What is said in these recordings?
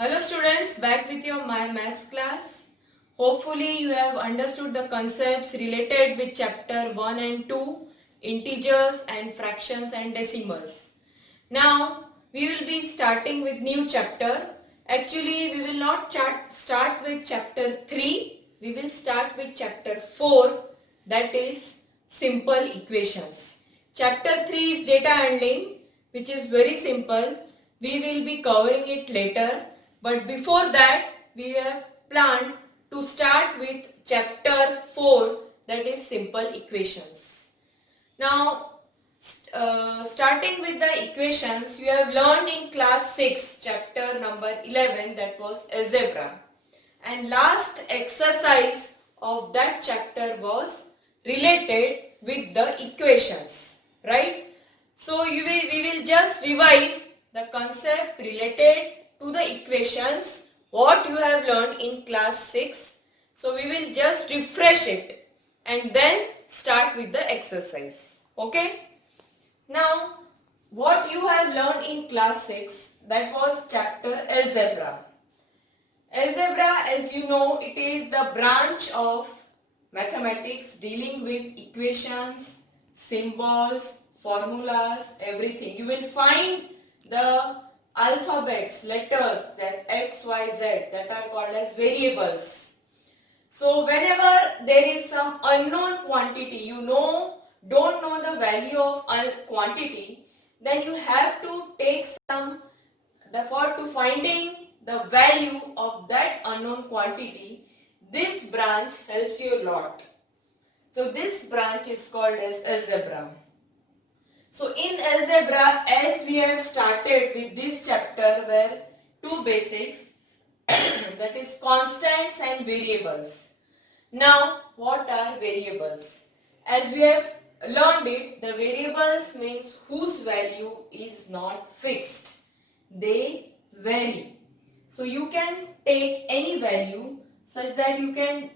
Hello students, back with your My Maths class. Hopefully you have understood the concepts related with chapter 1 and 2, integers and fractions and decimals. Now we will be starting with new chapter. Actually we will not start with chapter 3, we will start with chapter 4, that is simple equations. Chapter 3 is data handling, which is very simple. We will be covering it later. But before that, we have planned to start with chapter 4, that is simple equations. Now, starting with the equations, you have learned in class 6, chapter number 11, that was algebra. And last exercise of that chapter was related with the equations, right? So we will just revise the concept related to the equations what you have learned in class 6. So we will just refresh it and then start with the exercise. Okay? Now what you have learned in class 6, that was chapter algebra. Algebra, as you know, it is the branch of mathematics dealing with equations, symbols, formulas, everything. You will find the alphabets, letters, that X, Y, Z, that are called as variables. So whenever there is some unknown quantity, don't know the value of quantity, then you have to take some, therefore to finding the value of that unknown quantity, this branch helps you a lot. So this branch is called as algebra. So in algebra, as we have started with this chapter, where two basics, that is constants and variables. Now what are variables? As we have learned it, the variables means whose value is not fixed. They vary. So you can take any value such that you can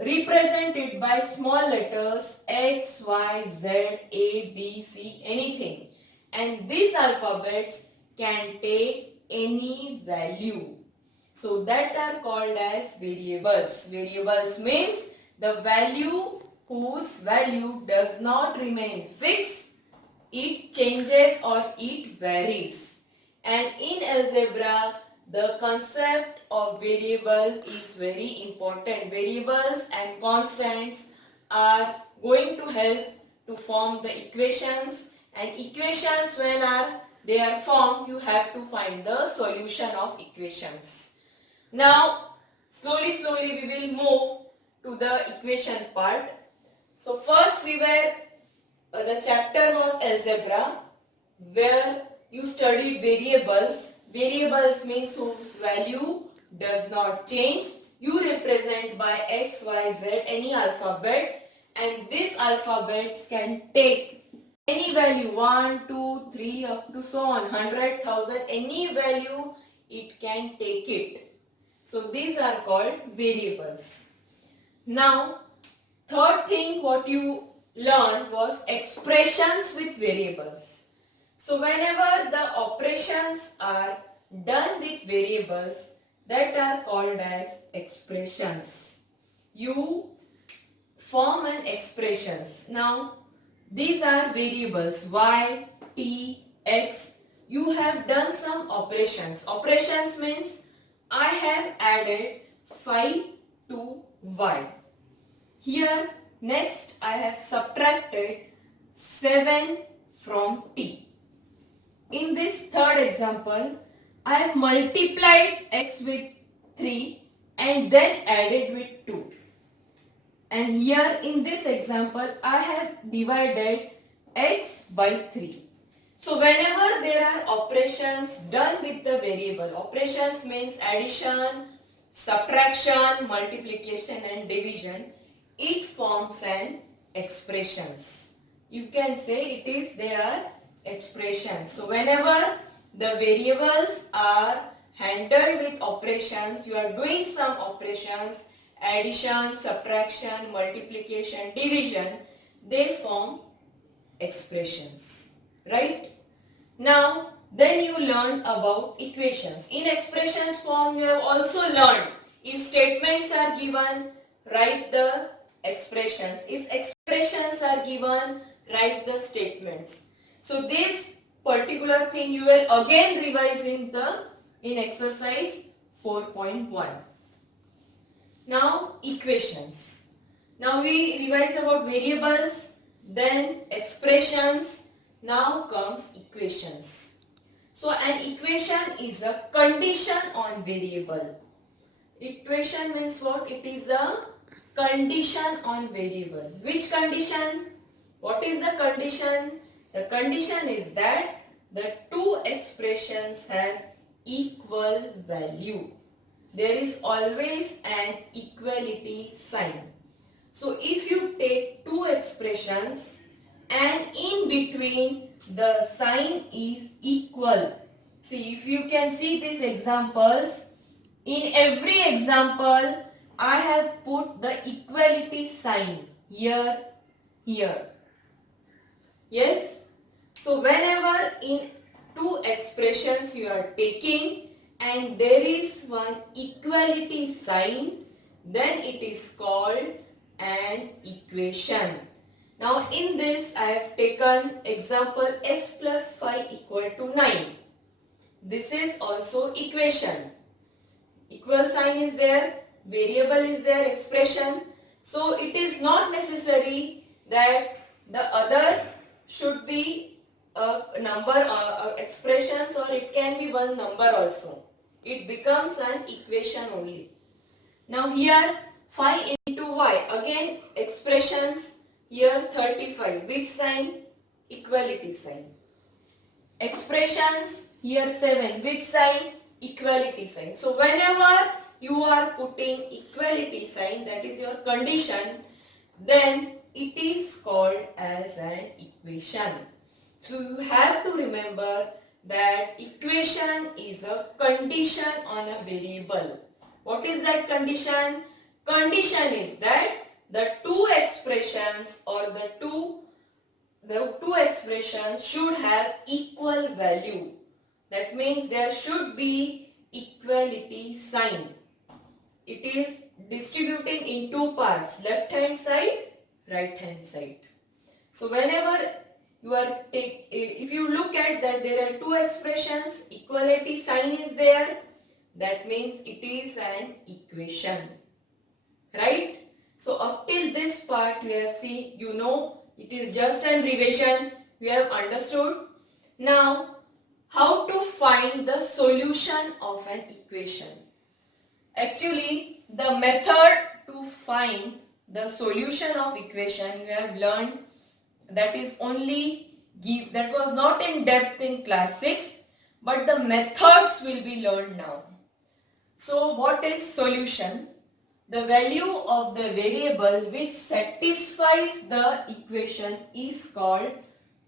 represent it by small letters X, Y, Z, A, B, C, anything. And these alphabets can take any value. So that are called as variables. Variables means the value whose value does not remain fixed, it changes or it varies. And in algebra, the concept of variable is very important. Variables and constants are going to help to form the equations, and equations when they are formed, you have to find the solution of equations. Now, slowly we will move to the equation part. So first the chapter was algebra, where you studied variables. Variables means whose value does not change. You represent by X, Y, Z any alphabet, and these alphabets can take any value 1, 2, 3 up to so on 100,000, any value it can take it. So these are called variables. Now, third thing what you learned was expressions with variables. So whenever the operations are done with variables, that are called as expressions. You form an expressions. Now, these are variables y, t, x. You have done some operations. Operations means I have added 5 to y. Here next I have subtracted 7 from t. In this third example, I have multiplied x with 3 and then added with 2. And here in this example, I have divided x by 3. So whenever there are operations done with the variable, operations means addition, subtraction, multiplication and division, it forms an expressions. You can say they are expressions. So whenever the variables are handled with operations, you are doing some operations, addition, subtraction, multiplication, division, they form expressions. Right? Now, Then you learned about equations. In expressions form you have also learned if statements are given, write the expressions. If expressions are given, write the statements. So this particular thing you will again revise in exercise 4.1. Now equations. Now we revise about variables, then expressions, now comes equations. So an equation is a condition on variable. Equation means what? It is a condition on variable. Which condition? What is the condition? The condition is that the two expressions have equal value. There is always an equality sign. So if you take two expressions and in between the sign is equal. See, if you can see these examples, in every example I have put the equality sign here, here. Yes? So whenever in two expressions you are taking and there is one equality sign, then it is called an equation. Now in this I have taken example x plus 5 equal to 9. This is also equation. Equal sign is there, variable is there, expression. So it is not necessary that the other should be a number expressions, or it can be one number also. It becomes an equation only. Now here 5 into y, again expressions. Here 35, which sign? Equality sign. Expressions, here 7, which sign? Equality sign. So whenever you are putting equality sign, that is your condition, then it is called as an equation. So you have to remember that equation is a condition on a variable. What is that condition? Condition is that the two expressions or the two expressions should have equal value. That means there should be equality sign. It is distributing in two parts, left hand side, right hand side. So whenever you are if you look at that there are two expressions, equality sign is there, that means it is an equation. Right? So up till this part you have seen, you know, it is just an revision, you have understood. Now, how to find the solution of an equation? Actually, the method to find the solution of equation you have learned, that is only that was not in depth in class 6, but the methods will be learned now. So what is solution? The value of the variable which satisfies the equation is called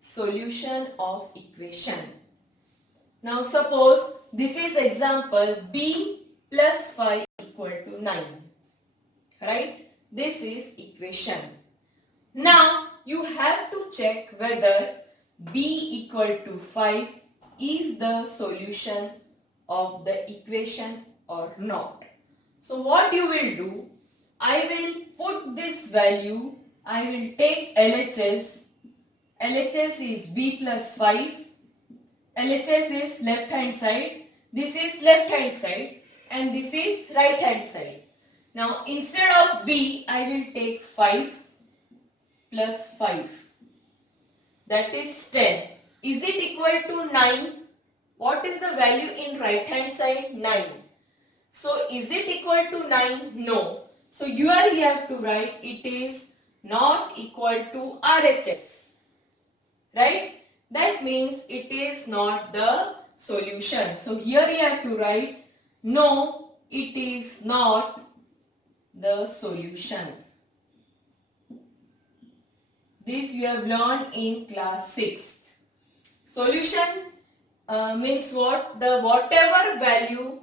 solution of equation. Now suppose this is example b plus 5 equal to 9. Right? This is equation. Now you have to check whether b equal to 5 is the solution of the equation or not. So what you will do, I will put this value, I will take LHS. LHS is b plus 5. LHS is left hand side. This is left hand side and this is right hand side. Now instead of b, I will take 5 plus 5. That is 10. Is it equal to 9? What is the value in right hand side? 9. So is it equal to 9? No. So here you have to write it is not equal to RHS. Right? That means it is not the solution. So here you have to write no, it is not the solution. This you have learned in class 6. Solution means what? The whatever value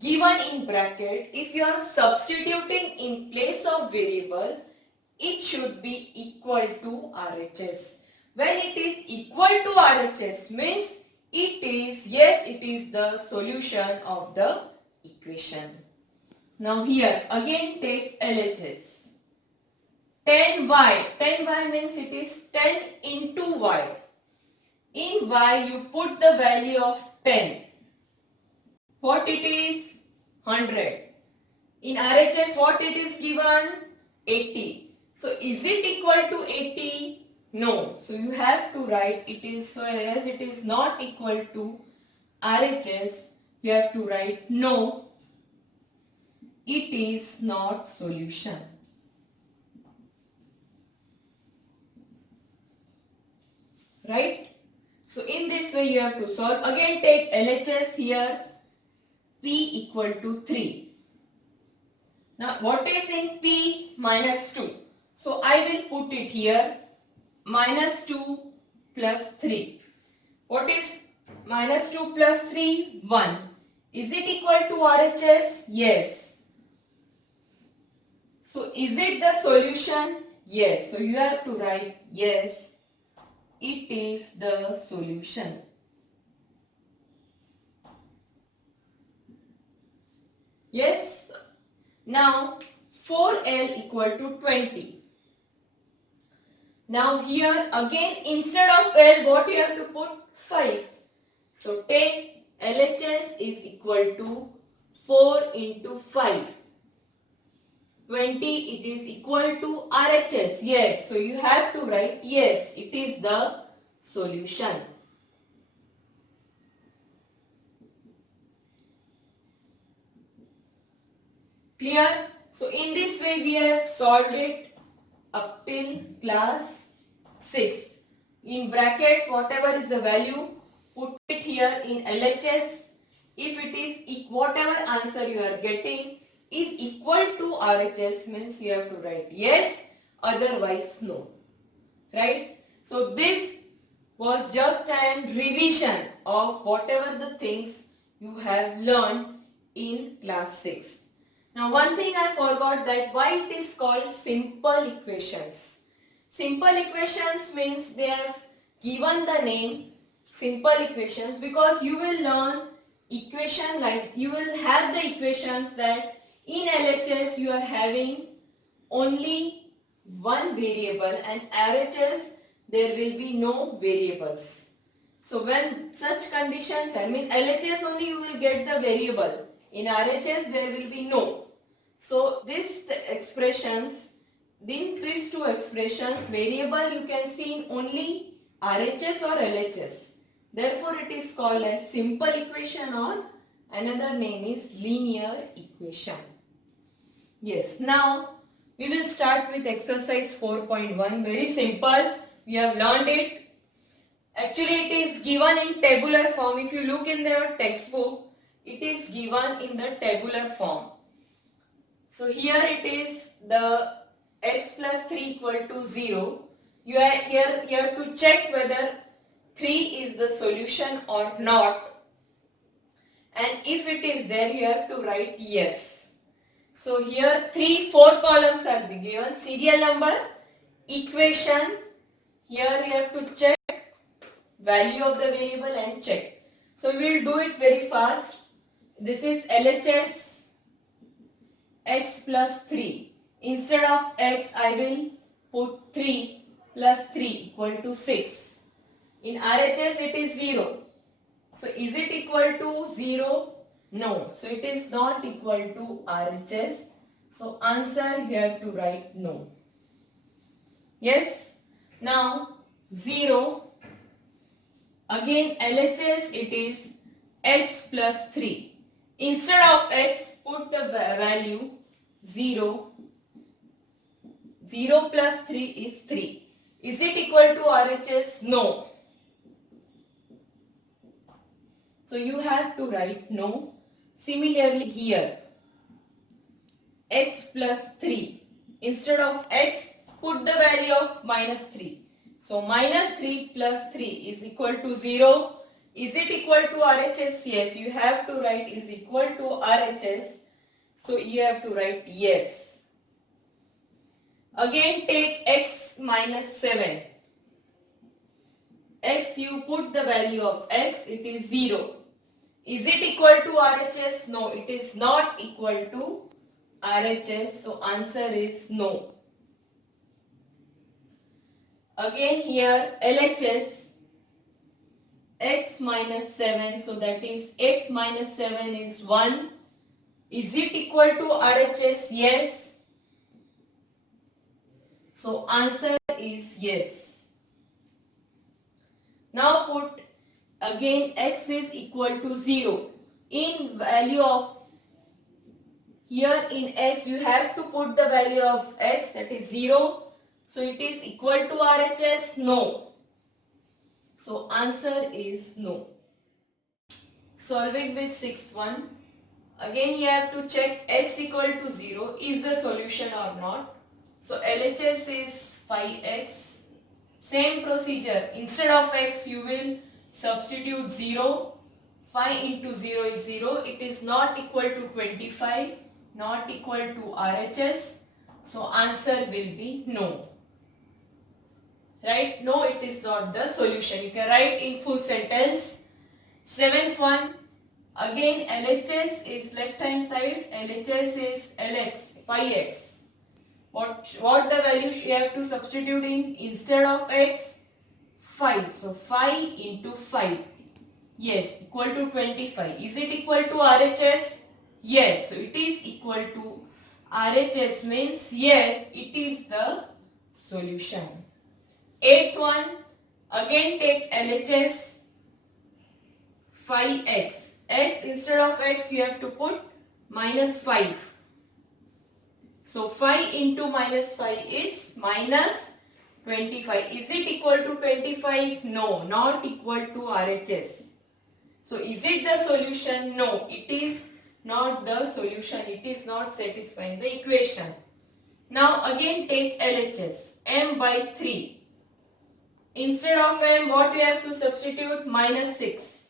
given in bracket, if you are substituting in place of variable, it should be equal to RHS. When it is equal to RHS means It is, yes, it is the solution of the equation. Now here again take LHS. 10y. 10y means it is 10 into y. In y you put the value of 10. What it is? 100. In RHS what it is given? 80. So is it equal to 80? No. So you have to write it is, so as it is not equal to RHS, you have to write no, it is not solution. Right? So in this way you have to solve. Again take LHS here, P equal to 3. Now what is in P? Minus 2. So I will put it here, minus 2 plus 3. What is minus 2 plus 3? 1. Is it equal to RHS? Yes. So is it the solution? Yes. So you have to write yes, it is the solution. Yes. Now 4L equal to 20. Now here again instead of L what you have to put? 5. So take LHS is equal to 4 into 5. 20 it is equal to RHS. Yes. So you have to write yes, it is the solution. Clear? So in this way we have solved it up till class 6. In bracket whatever is the value, put it here in LHS. If it is whatever answer you are getting is equal to RHS means you have to write yes, otherwise no. Right? So this was just an revision of whatever the things you have learned in class 6. Now one thing I forgot, that why it is called simple equations. Simple equations means they have given the name simple equations because you will learn equation like you will have the equations that in LHS you are having only one variable and RHS there will be no variables. So when such conditions, I mean LHS only you will get the variable, in RHS there will be no. So these expressions, these two expressions, variable you can see in only RHS or LHS. Therefore it is called as simple equation or another name is linear equation. Yes, now we will start with exercise 4.1. Very simple. We have learned it. Actually it is given in tabular form. If you look in their textbook, it is given in the tabular form. So here it is the x plus 3 equal to 0. You have to check whether 3 is the solution or not. And if it is there, you have to write yes. So here 4 columns are given. Serial number, equation. Here you have to check value of the variable and check. So we will do it very fast. This is LHS x plus 3. Instead of x I will put 3 plus 3 equal to 6. In RHS it is 0. So is it equal to 0? No. So it is not equal to RHS. So answer you have to write no. Yes. Now 0. Again LHS it is x plus 3. Instead of x put the value 0. 0 plus 3 is 3. Is it equal to RHS? No. So you have to write no. Similarly here x plus 3. Instead of x put the value of minus 3. So minus 3 plus 3 is equal to 0. Is it equal to RHS? Yes. You have to write is equal to RHS. So you have to write yes. Again take x minus 7. x, you put the value of x, it is 0. Is it equal to RHS? No, it is not equal to RHS. So answer is no. Again here LHS, x minus 7, so that is 8 minus 7 is 1. Is it equal to RHS? Yes. So answer is yes. Now put again x is equal to 0. In value of, here in x you have to put the value of x, that is 0. So it is equal to RHS? No. So answer is no. Solving with sixth one. Again you have to check x equal to 0 is the solution or not. So LHS is 5x. Same procedure. Instead of x you will substitute 0. 5 into 0 is 0. It is not equal to 25. Not equal to RHS. So answer will be no. Right? No, it is not the solution. You can write in full sentence. Seventh one. Again LHS is left hand side. LHS is LX. 5x. What the value you have to substitute in? Instead of x, 5. So 5 into 5. Yes, equal to 25. Is it equal to RHS? Yes. So it is equal to RHS means yes, it is the solution. Eighth one. Again take LHS 5x. X instead of x you have to put minus 5. So 5 into minus 5 is minus 25. Is it equal to 25? No, not equal to RHS. So is it the solution? No, it is not the solution. It is not satisfying the equation. Now again take LHS. M by 3. Instead of m, what we have to substitute? Minus 6.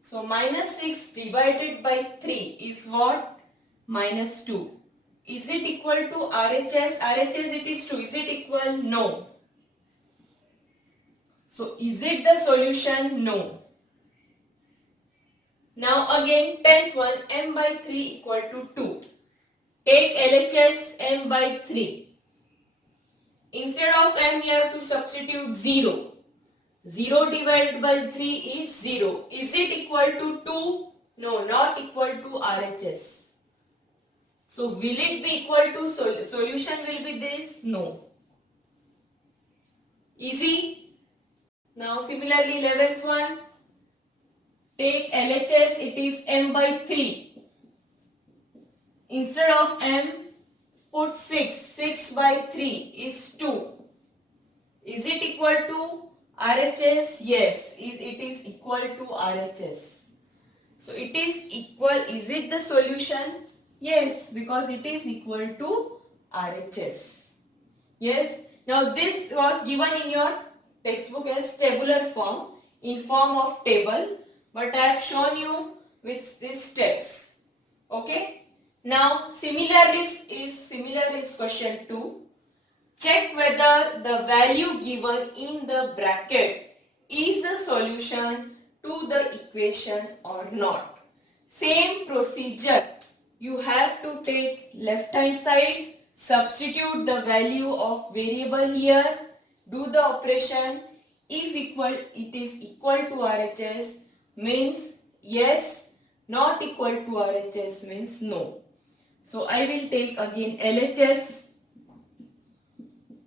So minus 6 divided by 3 is what? Minus 2. Is it equal to RHS? RHS it is 2. Is it equal? No. So is it the solution? No. Now again 10th one, m by 3 equal to 2. Take LHS m by 3. Instead of m you have to substitute 0. 0 divided by 3 is 0. Is it equal to 2? No, not equal to RHS. So will it be equal to solution will be this? No. Easy. Now similarly 11th one. Take LHS, it is m by 3. Instead of m, put 6. 6 by 3 is 2. Is it equal to RHS? Yes, it is equal to RHS. So it is equal. Is it the solution? Yes, because it is equal to RHS. Yes. Now this was given in your textbook as tabular form, in form of table, but I have shown you with these steps. Okay. Now similar is question 2. Check whether the value given in the bracket is a solution to the equation or not. Same procedure. You have to take left hand side, substitute the value of variable here, do the operation. If it is equal to RHS means yes, not equal to RHS means no. So I will take again LHS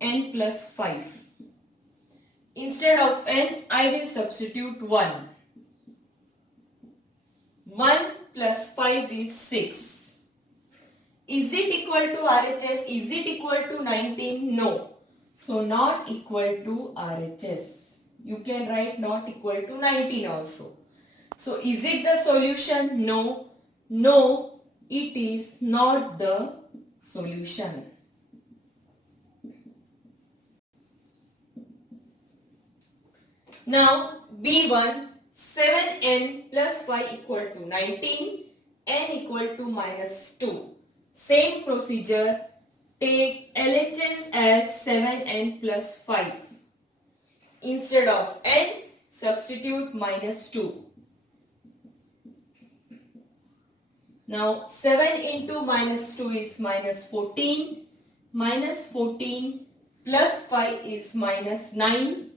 n plus 5. Instead of n, I will substitute 1. 1 plus 5 is 6. Is it equal to RHS? Is it equal to 19? No. So not equal to RHS. You can write not equal to 19 also. So is it the solution? No. No, it is not the solution. Now B1, 7n plus 5 equal to 19, n equal to minus 2. Same procedure, take LHS as 7n plus 5. instead of n, substitute minus 2. Now 7 into minus 2 is minus 14. Minus 14 plus 5 is minus 9.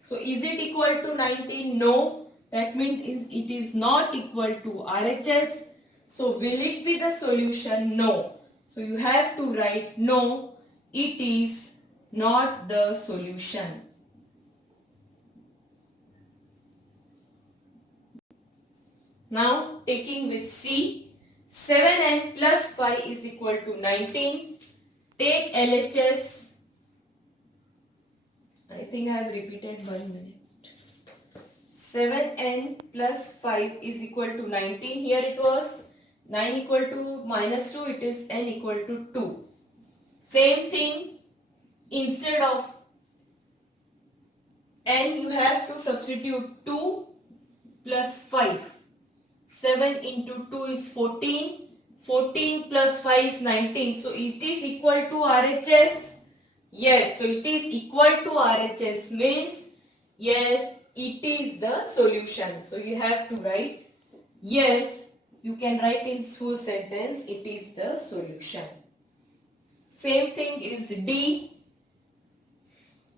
So is it equal to 19? No. That means it is not equal to RHS. So will it be the solution? No. So you have to write no, it is not the solution. Now taking with C, 7n plus 5 is equal to 19. Take LHS. I think I have repeated 1 minute. 7n plus 5 is equal to 19. Here it was 9 equal to minus 2. It is n equal to 2. Same thing. Instead of n, you have to substitute 2 plus 5. 7 into 2 is 14. 14 plus 5 is 19. So it is equal to RHS. Yes, so it is equal to RHS means yes, it is the solution. So you have to write yes, you can write in full sentence, it is the solution. Same thing is D.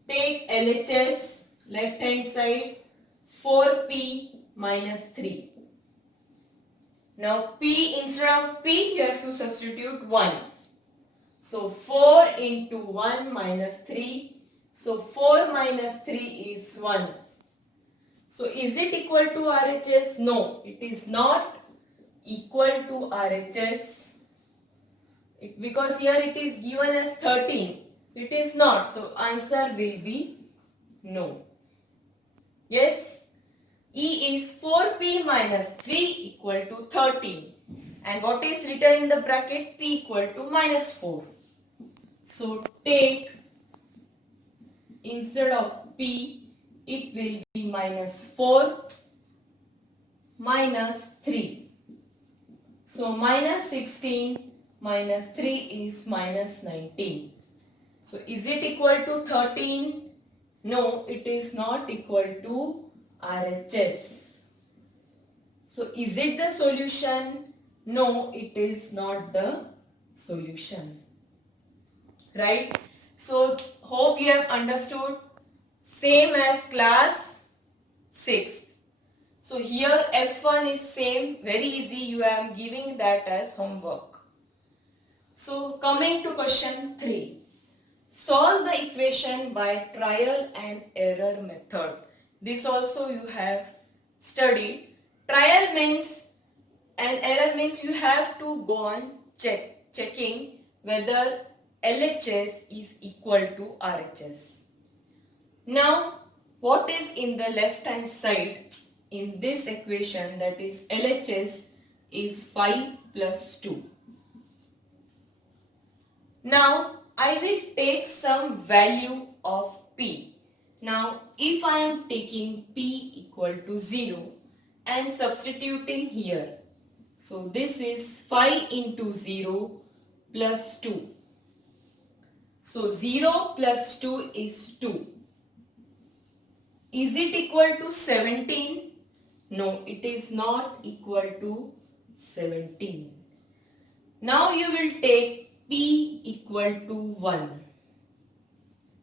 Take LHS, left hand side, 4p minus 3. Now p, instead of p, you have to substitute 1. So 4 into 1 minus 3. So 4 minus 3 is 1. So is it equal to RHS? No, it is not equal to RHS. Because here it is given as 13. So it is not. So answer will be no. Yes. E is 4p minus 3 equal to 13. And what is written in the bracket? P equal to minus 4. So take, instead of p, it will be minus 4 minus 3. So minus 16 minus 3 is minus 19. So is it equal to 13? No, it is not equal to RHS. So is it the solution? No, it is not the solution. Right? So hope you have understood. Same as class 6. So here F1 is same, very easy. You am giving that as homework. So coming to question 3. Solve the equation by trial and error method. This also you have studied. Trial means and error means you have to go on checking whether LHS is equal to RHS. Now what is in the left hand side in this equation, that is LHS is 5 plus 2. Now I will take some value of P. Now if I am taking P equal to 0 and substituting here. So this is 5 into 0 plus 2. So 0 plus 2 is 2. Is it equal to 17? No, it is not equal to 17. Now you will take P equal to 1.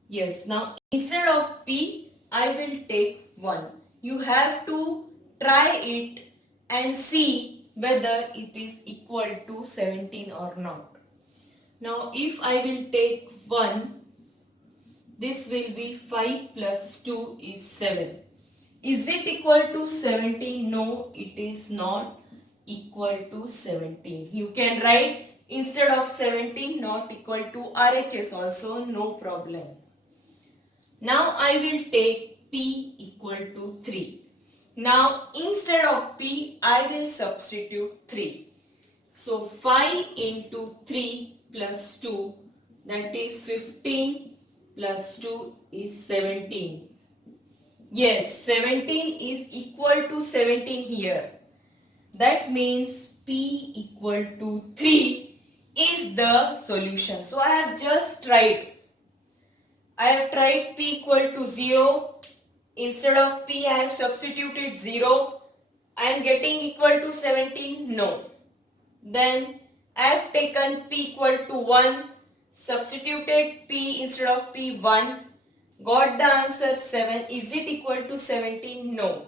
Yes, now instead of P, I will take 1. You have to try it and see whether it is equal to 17 or not. Now if I will take 1, this will be 5 plus 2 is 7. Is it equal to 17? No, it is not equal to 17. You can write instead of 17 not equal to RHS also, no problem. Now I will take P equal to 3. Now instead of P, I will substitute 3. So 5 into 3 plus 2, that is 15 plus 2 is 17. Yes, 17 is equal to 17 here. That means P equal to 3 is the solution. So I have just tried. I have tried p equal to 0. Instead of p, I have substituted 0. I am getting equal to 17. No. Then I have taken p equal to 1. Substituted p instead of p 1. Got the answer 7. Is it equal to 17? No.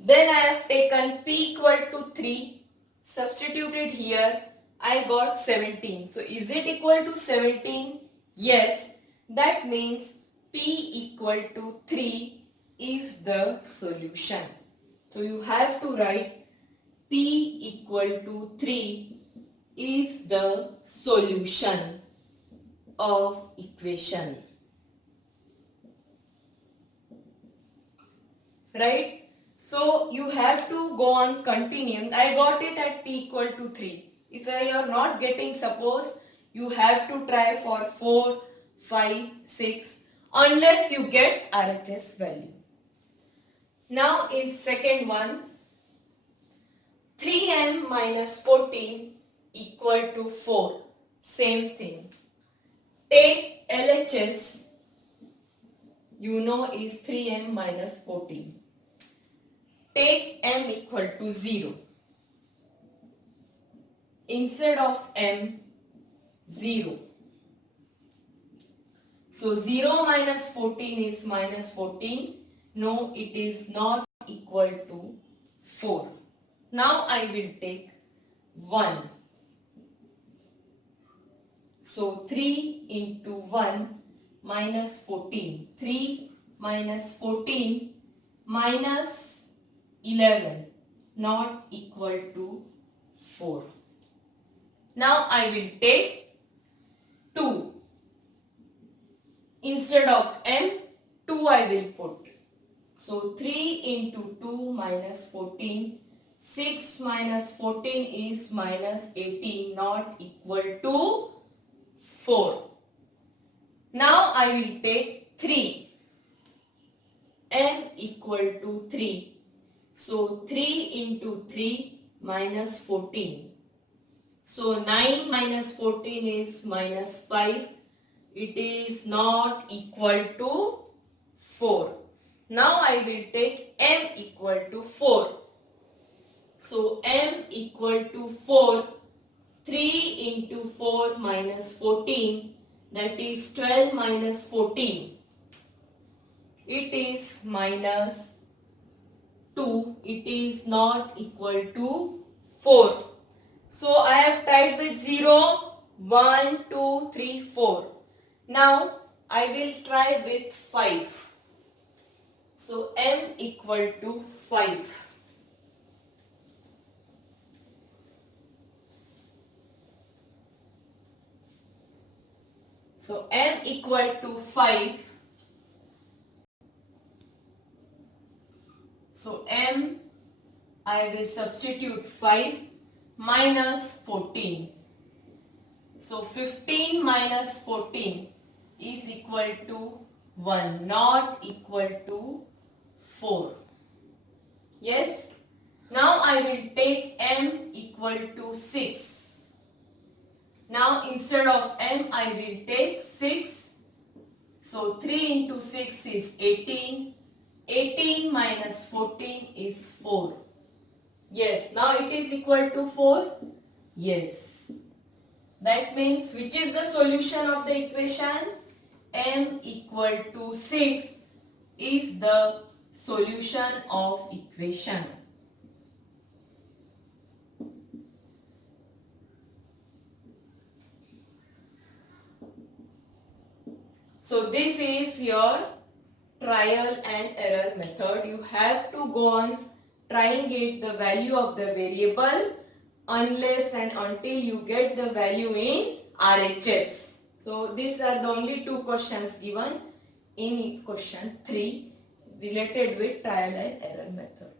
Then I have taken p equal to 3. Substituted here. I got 17. So is it equal to 17? Yes. That means p equal to 3 is the solution. So you have to write p equal to 3 is the solution of equation. Right? So you have to go on continuing. I got it at p equal to 3. If you are not getting, suppose you have to try for 4, 5, 6 unless you get RHS value. Now is second one. 3m minus 14 equal to 4. Same thing. Take LHS. You know is 3m minus 14. Take m equal to 0. Instead of m, 0. So 0 minus 14 is minus 14. No, it is not equal to 4. Now I will take 1. So 3 into 1 minus 14. 3 minus 14 minus 11 not equal to 4. Now I will take 2. Instead of m, 2 I will put. So 3 into 2 minus 14. 6 minus 14 is minus 18 not equal to 4. Now I will take 3. M equal to 3. So 3 into 3 minus 14. So 9 minus 14 is minus 5. It is not equal to 4. Now I will take m equal to 4. So m equal to 4. 3 into 4 minus 14. That is 12 minus 14. It is minus 2. It is not equal to 4. So I have tried with 0, 1, 2, 3, 4. Now I will try with 5. So m equal to 5. So m equal to 5. So m, I will substitute 5 minus 14. So 15 minus 14 is equal to 1, not equal to 4. Yes? Now I will take m equal to 6. Now instead of m, I will take 6. So 3 into 6 is 18. 18 minus 14 is 4. Yes, now it is equal to 4. Yes. That means which is the solution of the equation? M equal to 6 is the solution of equation. So this is your trial and error method. You have to go on trying get the value of the variable unless and until you get the value in RHS. So these are the only two questions given in question 3 related with trial and error method.